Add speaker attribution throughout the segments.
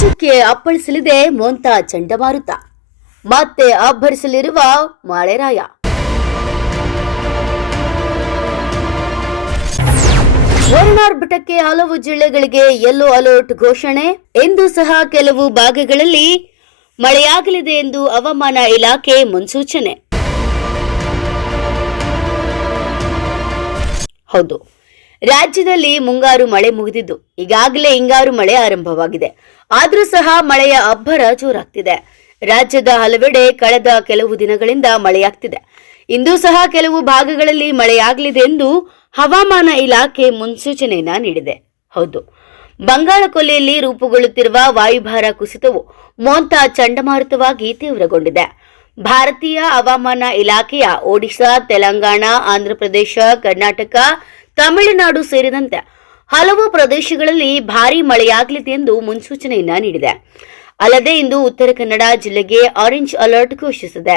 Speaker 1: ರಾಜ್ಯಕ್ಕೆ ಅಪ್ಪಳಿಸಲಿದೆ ಮೋಂತಾ ಚಂಡಮಾರುತ. ಮತ್ತೆ ಅಬ್ಬರಿಸಲಿರುವ ಮಳೆರಾಯ. ಬೆಟ್ಟಕ್ಕೆ ಹಲವು ಜಿಲ್ಲೆಗಳಿಗೆ ಯೆಲ್ಲೋ ಅಲರ್ಟ್ ಘೋಷಣೆ. ಎಂದು ಸಹ ಕೆಲವು ಭಾಗಗಳಲ್ಲಿ ಮಳೆಯಾಗಲಿದೆ ಎಂದು ಹವಾಮಾನ ಇಲಾಖೆ ಮುನ್ಸೂಚನೆ. ಹೌದು. ರಾಜ್ಯದಲ್ಲಿ ಮುಂಗಾರು ಮಳೆ ಮುಗಿದಿದ್ದು, ಈಗಾಗಲೇ ಹಿಂಗಾರು ಮಳೆ ಆರಂಭವಾಗಿದೆ. ಆದರೂ ಸಹ ಮಳೆಯ ಅಬ್ಬರ ಜೋರಾಗ್ತಿದೆ. ರಾಜ್ಯದ ಹಲವೆಡೆ ಕಳೆದ ಕೆಲವು ದಿನಗಳಿಂದ ಮಳೆಯಾಗ್ತಿದೆ. ಇಂದು ಸಹ ಕೆಲವು ಭಾಗಗಳಲ್ಲಿ ಮಳೆಯಾಗಲಿದೆ ಎಂದು ಹವಾಮಾನ ಇಲಾಖೆ ಮುನ್ಸೂಚನೆಯನ್ನ ನೀಡಿದೆ. ಹೌದು. ಬಂಗಾಳ ಕೊಲ್ಲಿಯಲ್ಲಿ ರೂಪುಗೊಳ್ಳುತ್ತಿರುವ ವಾಯುಭಾರ ಕುಸಿತವು ಮೋಂತಾ ಚಂಡಮಾರುತವಾಗಿ ತೀವ್ರಗೊಂಡಿದೆ. ಭಾರತೀಯ ಹವಾಮಾನ ಇಲಾಖೆಯ ಒಡಿಶಾ, ತೆಲಂಗಾಣ, ಆಂಧ್ರಪ್ರದೇಶ, ಕರ್ನಾಟಕ ತಮಿಳುನಾಡು ಸೇರಿದಂತೆ ಹಲವು ಪ್ರದೇಶಗಳಲ್ಲಿ ಭಾರೀ ಮಳೆಯಾಗಲಿದೆ ಎಂದು ಮುನ್ಸೂಚನೆಯನ್ನ ನೀಡಿದೆ. ಅಲ್ಲದೆ ಇಂದು ಉತ್ತರ ಕನ್ನಡ ಜಿಲ್ಲೆಗೆ ಆರೆಂಜ್ ಅಲರ್ಟ್ ಘೋಷಿಸಿದೆ.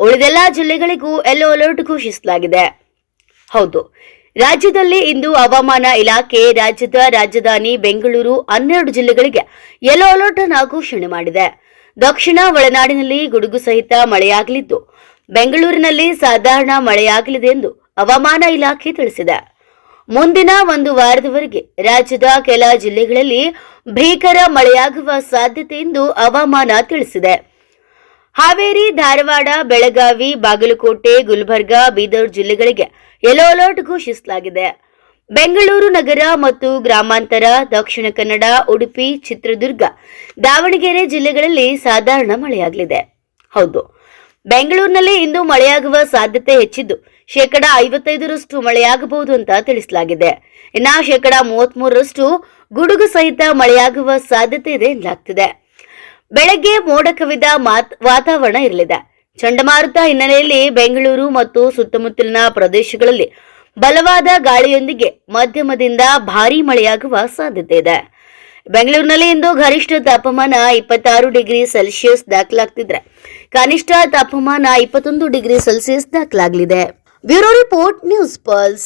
Speaker 1: ಉಳಿದೆಲ್ಲ ಜಿಲ್ಲೆಗಳಿಗೂ ಯೆಲ್ಲೋ ಅಲರ್ಟ್ ಘೋಷಿಸಲಾಗಿದೆ. ಹೌದು, ರಾಜ್ಯದಲ್ಲಿ ಇಂದು ಹವಾಮಾನ ಇಲಾಖೆ ರಾಜ್ಯದ ರಾಜಧಾನಿ ಬೆಂಗಳೂರು ಹನ್ನೆರಡು ಜಿಲ್ಲೆಗಳಿಗೆ ಯೆಲ್ಲೋ ಅಲರ್ಟ್ ಅನ್ನು ಘೋಷಣೆ ಮಾಡಿದೆ. ದಕ್ಷಿಣ ಒಳನಾಡಿನಲ್ಲಿ ಗುಡುಗು ಸಹಿತ ಮಳೆಯಾಗಲಿದ್ದು, ಬೆಂಗಳೂರಿನಲ್ಲಿ ಸಾಧಾರಣ ಮಳೆಯಾಗಲಿದೆ ಎಂದು ಹವಾಮಾನ ಇಲಾಖೆ ತಿಳಿಸಿದೆ. ಮುಂದಿನ ಒಂದು ವಾರದವರೆಗೆ ರಾಜ್ಯದ ಕೆಲ ಜಿಲ್ಲೆಗಳಲ್ಲಿ ಭೀಕರ ಮಳೆಯಾಗುವ ಸಾಧ್ಯತೆ ಎಂದು ಹವಾಮಾನ ತಿಳಿಸಿದೆ. ಹಾವೇರಿ, ಧಾರವಾಡ, ಬೆಳಗಾವಿ, ಬಾಗಲಕೋಟೆ, ಗುಲ್ಬರ್ಗಾ, ಬೀದರ್ ಜಿಲ್ಲೆಗಳಿಗೆ ಯೆಲ್ಲೋ ಅಲರ್ಟ್ ಘೋಷಿಸಲಾಗಿದೆ. ಬೆಂಗಳೂರು ನಗರ ಮತ್ತು ಗ್ರಾಮಾಂತರ, ದಕ್ಷಿಣ ಕನ್ನಡ, ಉಡುಪಿ, ಚಿತ್ರದುರ್ಗ, ದಾವಣಗೆರೆ ಜಿಲ್ಲೆಗಳಲ್ಲಿ ಸಾಧಾರಣ ಮಳೆಯಾಗಲಿದೆ. ಹೌದು, ಬೆಂಗಳೂರಿನಲ್ಲಿ ಇಂದು ಮಳೆಯಾಗುವ ಸಾಧ್ಯತೆ ಹೆಚ್ಚಿದ್ದು ಶೇಕಡ ಐವತ್ತೈದರಷ್ಟು ಮಳೆಯಾಗಬಹುದು ಅಂತ ತಿಳಿಸಲಾಗಿದೆ. ಇನ್ನ ಶೇಕಡ ಮೂವತ್ಮೂರರಷ್ಟು ಗುಡುಗು ಸಹಿತ ಮಳೆಯಾಗುವ ಸಾಧ್ಯತೆ ಇದೆ ಎನ್ನಲಾಗ್ತಿದೆ. ಬೆಳಗ್ಗೆ ಮೋಡ ಕವಿದ ವಾತಾವರಣ ಇರಲಿದೆ. ಚಂಡಮಾರುತ ಹಿನ್ನೆಲೆಯಲ್ಲಿ ಬೆಂಗಳೂರು ಮತ್ತು ಸುತ್ತಮುತ್ತಲಿನ ಪ್ರದೇಶಗಳಲ್ಲಿ ಬಲವಾದ ಗಾಳಿಯೊಂದಿಗೆ ಮಧ್ಯಮದಿಂದ ಭಾರೀ ಮಳೆಯಾಗುವ ಸಾಧ್ಯತೆ ಇದೆ. ಬೆಂಗಳೂರಿನಲ್ಲಿ ಇಂದು ಗರಿಷ್ಠ ತಾಪಮಾನ ಇಪ್ಪತ್ತಾರು ಡಿಗ್ರಿ ಸೆಲ್ಸಿಯಸ್ ದಾಖಲಾಗ್ತಿದ್ರೆ, ಕನಿಷ್ಠ ತಾಪಮಾನ ಇಪ್ಪತ್ತೊಂದು degree Celsius ದಾಖಲಾಗಲಿದೆ. Bureau report news pulse